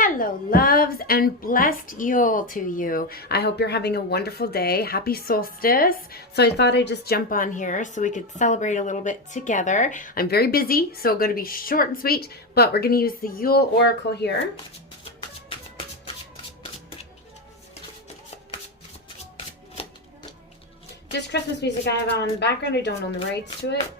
Hello, loves, and blessed Yule to you. I hope you're having a wonderful day. Happy solstice. So I thought I'd just jump on here so we could celebrate a little bit together. I'm very busy, so I'm going to be short and sweet, but we're going to use the Yule Oracle here. Just Christmas music I have on in the background. I don't own the rights to it.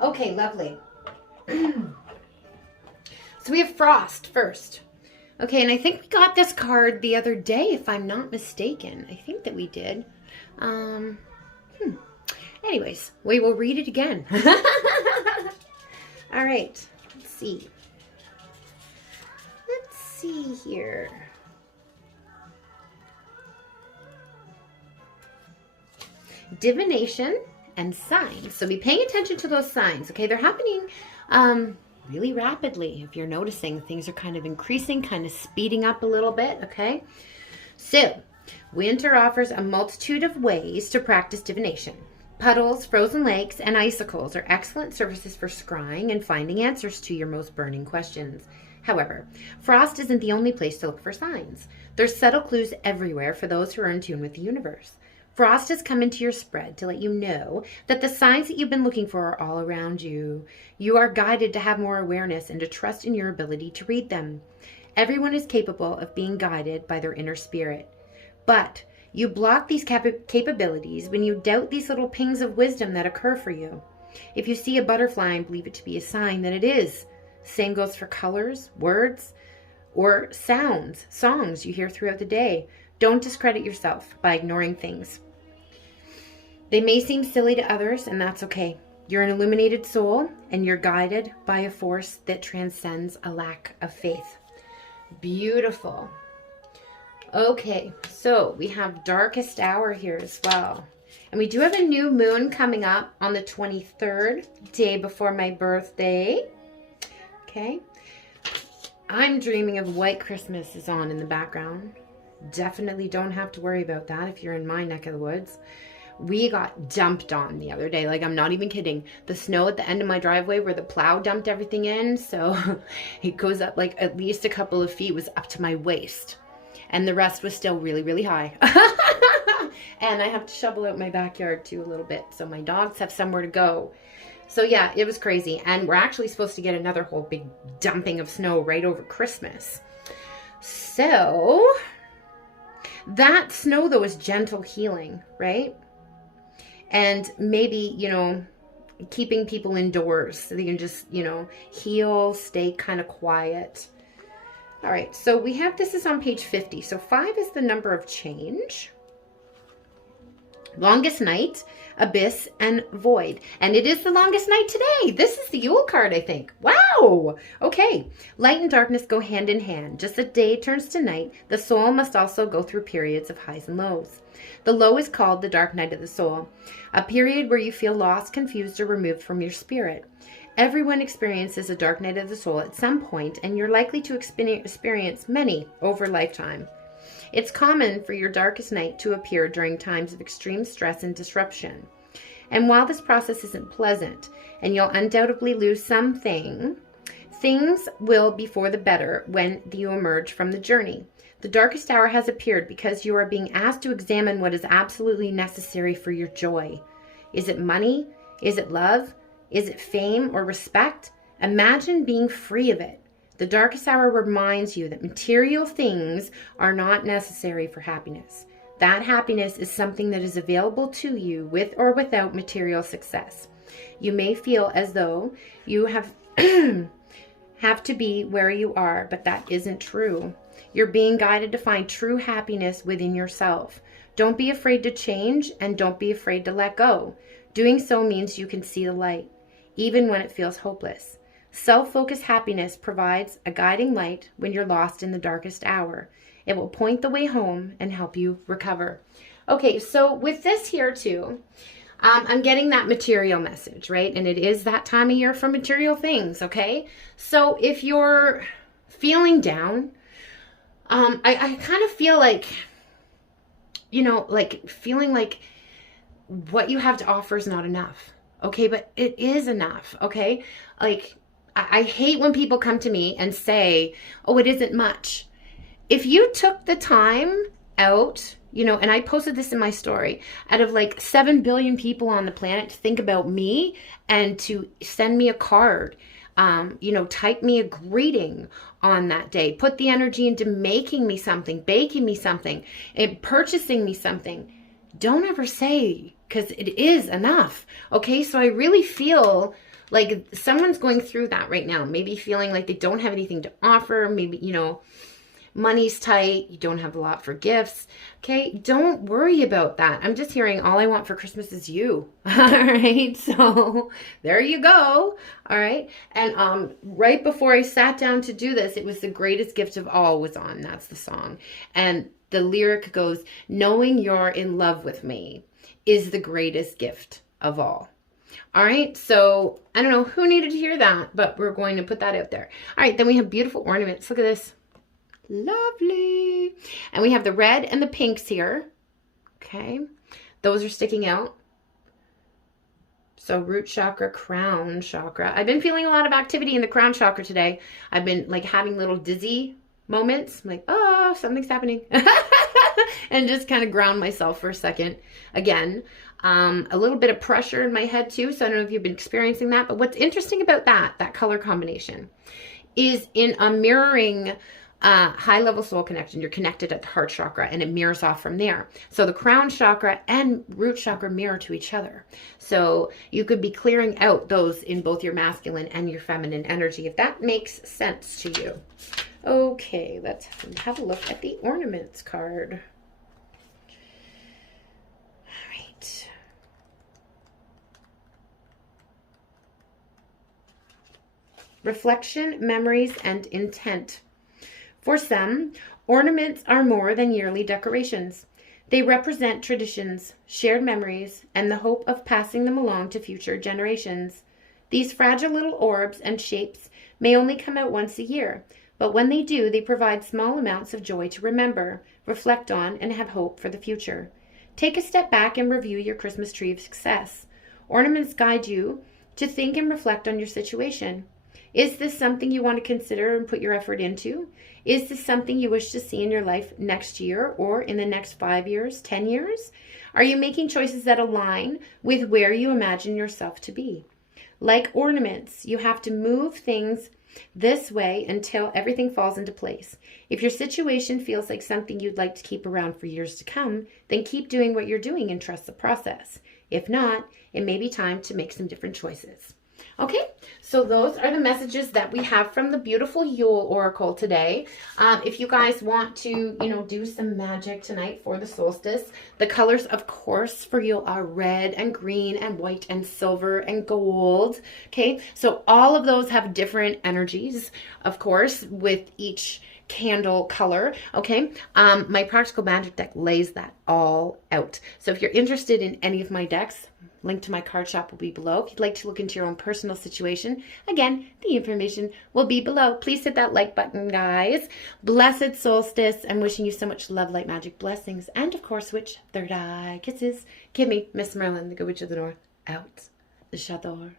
Okay, lovely. So we have Frost first. Okay, and I think we got this card the other day, if I'm not mistaken. I think that we did. Anyways, we will read it again. All right, let's see. Let's see here. Divination and signs. So be paying attention to those signs, okay? They're happening really rapidly. If you're noticing, things are kind of increasing, kind of speeding up a little bit, okay? So, winter offers a multitude of ways to practice divination. Puddles, frozen lakes, and icicles are excellent surfaces for scrying and finding answers to your most burning questions. However, frost isn't the only place to look for signs. There's subtle clues everywhere for those who are in tune with the universe. Frost has come into your spread to let you know that the signs that you've been looking for are all around you. You are guided to have more awareness and to trust in your ability to read them. Everyone is capable of being guided by their inner spirit. But you block these capabilities when you doubt these little pings of wisdom that occur for you. If you see a butterfly and believe it to be a sign, then it is. Same goes for colors, words, or sounds, songs you hear throughout the day. Don't discredit yourself by ignoring things. They may seem silly to others, and that's okay. You're an illuminated soul, and you're guided by a force that transcends a lack of faith. Beautiful. Okay, so we have darkest hour here as well. And we do have a new moon coming up on the 23rd, day before my birthday. Okay. I'm dreaming of White Christmas is on in the background. Definitely don't have to worry about that if you're in my neck of the woods. We got dumped on the other day. Like, I'm not even kidding. The snow at the end of my driveway where the plow dumped everything in, so it goes up like at least a couple of feet, was up to my waist. And the rest was still really, really high. And I have to shovel out my backyard too a little bit, so my dogs have somewhere to go. So yeah, it was crazy. And we're actually supposed to get another whole big dumping of snow right over Christmas. So that snow, though, is gentle healing, right? And maybe, keeping people indoors so they can just, heal, stay kind of quiet. All right, so we have, this is on page 50. So 5 is the number of change. Longest night, abyss, and void. And it is the longest night today. This is the Yule card, I think. Wow. Okay. Light and darkness go hand in hand. Just as day turns to night, the soul must also go through periods of highs and lows. The low is called the dark night of the soul, a period where you feel lost, confused, or removed from your spirit. Everyone experiences a dark night of the soul at some point, and you're likely to experience many over a lifetime. It's common for your darkest night to appear during times of extreme stress and disruption. And while this process isn't pleasant, and you'll undoubtedly lose something, things will be for the better when you emerge from the journey. The darkest hour has appeared because you are being asked to examine what is absolutely necessary for your joy. Is it money? Is it love? Is it fame or respect? Imagine being free of it. The darkest hour reminds you that material things are not necessary for happiness. That happiness is something that is available to you with or without material success. You may feel as though you have to be where you are, but that isn't true. You're being guided to find true happiness within yourself. Don't be afraid to change, and don't be afraid to let go. Doing so means you can see the light, even when it feels hopeless. Self-focused happiness provides a guiding light when you're lost in the darkest hour. It will point the way home and help you recover. Okay, so with this here too, I'm getting that material message, right? And it is that time of year for material things, okay? So if you're feeling down, I kind of feel like, you know, like feeling like what you have to offer is not enough. Okay, but it is enough. Okay, like I hate when people come to me and say, oh, it isn't much. If you took the time out, you know, and I posted this in my story, out of like 7 billion people on the planet to think about me and to send me a card, you know, type me a greeting on that day, put the energy into making me something, baking me something, and purchasing me something, don't ever say, because it is enough. Okay, so I really feel like someone's going through that right now, maybe feeling like they don't have anything to offer, maybe, you know, money's tight, you don't have a lot for gifts. Okay, don't worry about that. I'm just hearing all I want for Christmas is you. All right, so there you go. All right, and right before I sat down to do this, it was The Greatest Gift of All was on. That's the song. And the lyric goes, knowing you're in love with me is the greatest gift of all. All right, so I don't know who needed to hear that, but we're going to put that out there. All right, then we have beautiful ornaments. Look at this. Lovely. And we have the red and the pinks here. Okay, those are sticking out. So root chakra, crown chakra. I've been feeling a lot of activity in the crown chakra today. I've been like having little dizzy moments. I'm like, oh, something's happening. And just kind of ground myself for a second. Again, a little bit of pressure in my head too. So I don't know if you've been experiencing that. But what's interesting about that color combination is in a mirroring high level soul connection, you're connected at the heart chakra and it mirrors off from there. So the crown chakra and root chakra mirror to each other. So you could be clearing out those in both your masculine and your feminine energy, if that makes sense to you. Okay, let's have a look at the ornaments card. All right. Reflection, memories, and intent. For some, ornaments are more than yearly decorations. They represent traditions, shared memories, and the hope of passing them along to future generations. These fragile little orbs and shapes may only come out once a year, but when they do, they provide small amounts of joy to remember, reflect on, and have hope for the future. Take a step back and review your Christmas tree of success. Ornaments guide you to think and reflect on your situation. Is this something you want to consider and put your effort into? Is this something you wish to see in your life next year or in the next 5 years, 10 years? Are you making choices that align with where you imagine yourself to be? Like ornaments, you have to move things this way until everything falls into place. If your situation feels like something you'd like to keep around for years to come, then keep doing what you're doing and trust the process. If not, it may be time to make some different choices. Okay, so those are the messages that we have from the beautiful Yule Oracle today. If you guys want to, do some magic tonight for the solstice, the colors, of course, for Yule are red and green and white and silver and gold. Okay, so all of those have different energies, of course, with each candle color. Okay, my practical magic deck lays that all out. So if you're interested in any of my decks, link to my card shop will be below. If you'd like to look into your own personal situation, again, the information will be below. Please hit that like button, guys. Blessed solstice. I'm wishing you so much love, light, magic, blessings, and of course, witch, third eye kisses. Give me MsMerlin, the good witch of the north, out the Shador.